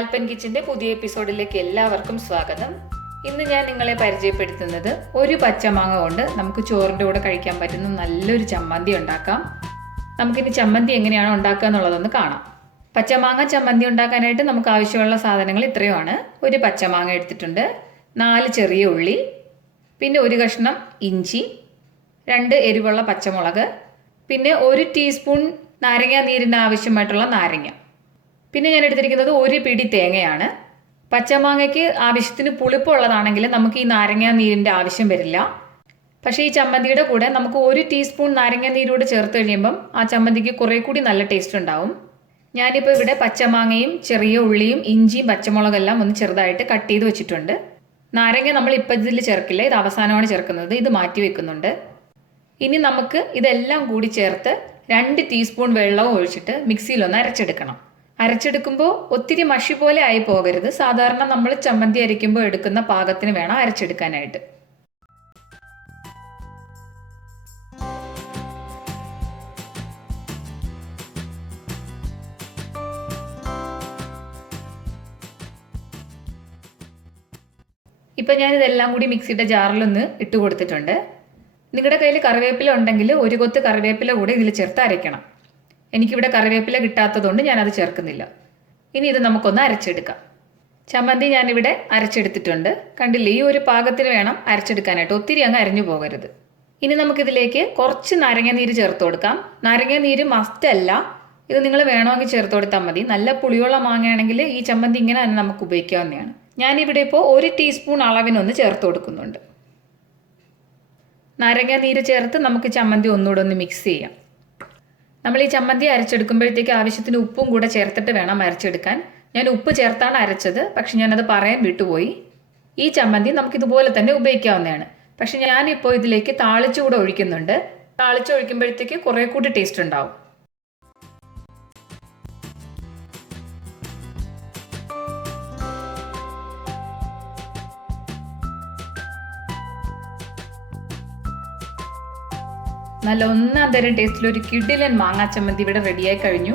ആൽപ്പൻ കിച്ചന്റെ പുതിയ എപ്പിസോഡിലേക്ക് എല്ലാവർക്കും സ്വാഗതം. ഇന്ന് ഞാൻ നിങ്ങളെ പരിചയപ്പെടുത്തുന്നത് ഒരു പച്ചമാങ്ങ കൊണ്ട് നമുക്ക് ചോറിൻ്റെ കൂടെ കഴിക്കാൻ പറ്റുന്ന നല്ലൊരു ചമ്മന്തി ഉണ്ടാക്കാം. നമുക്കിനി ചമ്മന്തി എങ്ങനെയാണ് ഉണ്ടാക്കുക എന്നുള്ളതൊന്ന് കാണാം. പച്ചമാങ്ങ ചമ്മന്തി ഉണ്ടാക്കാനായിട്ട് നമുക്ക് ആവശ്യമുള്ള സാധനങ്ങൾ ഇത്രയുമാണ്. ഒരു പച്ചമാങ്ങ എടുത്തിട്ടുണ്ട്, 4 ചെറിയ ഉള്ളി, പിന്നെ 1 കഷ്ണം ഇഞ്ചി, 2 എരിവുള്ള പച്ചമുളക്, പിന്നെ 1 ടീസ്പൂൺ നാരങ്ങ നീരിന് ആവശ്യമായിട്ടുള്ള നാരങ്ങ, പിന്നെ ഞാൻ എടുത്തിരിക്കുന്നത് 1 പിടി തേങ്ങയാണ്. പച്ചമാങ്ങയ്ക്ക് ആവശ്യത്തിന് പുളിപ്പുള്ളതാണെങ്കിൽ നമുക്ക് ഈ നാരങ്ങ നീരിൻ്റെ ആവശ്യം വരില്ല. പക്ഷേ ഈ ചമ്മന്തിയുടെ കൂടെ നമുക്ക് 1 ടീസ്പൂൺ നാരങ്ങ നീരൂടെ ചേർത്ത് കഴിയുമ്പം ആ ചമ്മന്തിക്ക് കുറേ കൂടി നല്ല ടേസ്റ്റ് ഉണ്ടാവും. ഞാനിപ്പോൾ ഇവിടെ പച്ചമാങ്ങയും ചെറിയ ഉള്ളിയും ഇഞ്ചിയും പച്ചമുളകെല്ലാം ഒന്ന് ചെറുതായിട്ട് കട്ട് ചെയ്ത് വെച്ചിട്ടുണ്ട്. നാരങ്ങ നമ്മൾ ഇപ്പം ഇതിൽ ചേർക്കില്ല, ഇത് അവസാനമാണ് ചേർക്കുന്നത്, ഇത് മാറ്റി വെക്കുന്നുണ്ട്. ഇനി നമുക്ക് ഇതെല്ലാം കൂടി ചേർത്ത് 2 ടീസ്പൂൺ വെള്ളവും ഒഴിച്ചിട്ട് മിക്സിയിലൊന്ന് അരച്ചെടുക്കണം. അരച്ചെടുക്കുമ്പോൾ ഒത്തിരി മഷി പോലെ ആയി പോകരുത്. സാധാരണ നമ്മൾ ചമ്മന്തി അരയ്ക്കുമ്പോൾ എടുക്കുന്ന പാകത്തിന് വേണം അരച്ചെടുക്കാനായിട്ട്. ഇപ്പം ഞാനിതെല്ലാം കൂടി മിക്സിയുടെ ജാറിലൊന്ന് ഇട്ട് കൊടുത്തിട്ടുണ്ട്. നിങ്ങളുടെ കയ്യിൽ കറിവേപ്പില ഉണ്ടെങ്കിൽ 1 കൊത്ത് കറിവേപ്പില കൂടെ ഇതിൽ ചേർത്ത് അരയ്ക്കണം. എനിക്കിവിടെ കറിവേപ്പില കിട്ടാത്തതുകൊണ്ട് ഞാനത് ചേർക്കുന്നില്ല. ഇനി ഇത് നമുക്കൊന്ന് അരച്ചെടുക്കാം. ചമ്മന്തി ഞാനിവിടെ അരച്ചെടുത്തിട്ടുണ്ട്. കണ്ടില്ലേ, ഈ ഒരു പാകത്തിന് വേണം അരച്ചെടുക്കാനായിട്ട്, ഒത്തിരി അങ്ങ് അരഞ്ഞു പോകരുത്. ഇനി നമുക്കിതിലേക്ക് കുറച്ച് നാരങ്ങ നീര് ചേർത്ത് കൊടുക്കാം. നാരങ്ങ നീര് മസ്റ്റ് അല്ല, ഇത് നിങ്ങൾ വേണമെങ്കിൽ ചേർത്ത് കൊടുത്താൽ മതി. നല്ല പുളിയുള്ള മാങ്ങയാണെങ്കിൽ ഈ ചമ്മന്തി ഇങ്ങനെ തന്നെ നമുക്ക് ഉപയോഗിക്കാവുന്നതാണ്. ഞാനിവിടെ ഇപ്പോൾ 1 ടീസ്പൂൺ അളവിനൊന്ന് ചേർത്ത് കൊടുക്കുന്നുണ്ട്. നാരങ്ങ നീര് ചേർത്ത് നമുക്ക് ചമ്മന്തി ഒന്നുകൂടെ ഒന്ന് മിക്സ് ചെയ്യാം. നമ്മൾ ഈ ചമ്മന്തി അരച്ചെടുക്കുമ്പോഴത്തേക്ക് ആവശ്യത്തിന് ഉപ്പും കൂടെ ചേർത്തിട്ട് വേണം അരച്ചെടുക്കാൻ. ഞാൻ ഉപ്പ് ചേർത്താണ് അരച്ചത്, പക്ഷെ ഞാനത് പറയാൻ വിട്ടുപോയി. ഈ ചമ്മന്തി നമുക്കിതുപോലെ തന്നെ ഉപയോഗിക്കാവുന്നതാണ്. പക്ഷെ ഞാനിപ്പോൾ ഇതിലേക്ക് താളിച്ചുകൂടെ ഒഴിക്കുന്നുണ്ട്. താളിച്ചൊഴിക്കുമ്പോഴത്തേക്ക് കുറേ കൂടി ടേസ്റ്റ് ഉണ്ടാവും. നല്ല 1-ാം തരം ടേസ്റ്റിലൊരു കിടിലൻ മാങ്ങാ ചമ്മന്തി ഇവിടെ റെഡിയായി കഴിഞ്ഞു.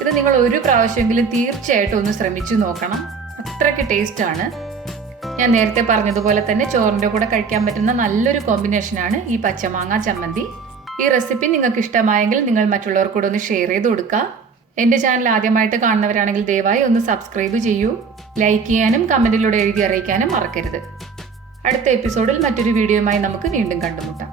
ഇത് നിങ്ങൾ 1 പ്രാവശ്യമെങ്കിലും തീർച്ചയായിട്ടും ഒന്ന് ശ്രമിച്ചു നോക്കണം, അത്രയ്ക്ക് ടേസ്റ്റാണ്. ഞാൻ നേരത്തെ പറഞ്ഞതുപോലെ തന്നെ ചോറിൻ്റെ കൂടെ കഴിക്കാൻ പറ്റുന്ന നല്ലൊരു കോമ്പിനേഷനാണ് ഈ പച്ചമാങ്ങാ ചമ്മന്തി. ഈ റെസിപ്പി നിങ്ങൾക്ക് ഇഷ്ടമായെങ്കിൽ നിങ്ങൾ മറ്റുള്ളവർക്ക് കൂടെ ഒന്ന് ഷെയർ ചെയ്ത് കൊടുക്കുക. എൻ്റെ ചാനൽ ആദ്യമായിട്ട് കാണുന്നവരാണെങ്കിൽ ദയവായി ഒന്ന് സബ്സ്ക്രൈബ് ചെയ്യൂ. ലൈക്ക് ചെയ്യാനും കമൻറ്റിലൂടെ എഴുതി അറിയിക്കാനും മറക്കരുത്. അടുത്ത എപ്പിസോഡിൽ മറ്റൊരു വീഡിയോയുമായി നമുക്ക് വീണ്ടും കണ്ടുമുട്ടാം.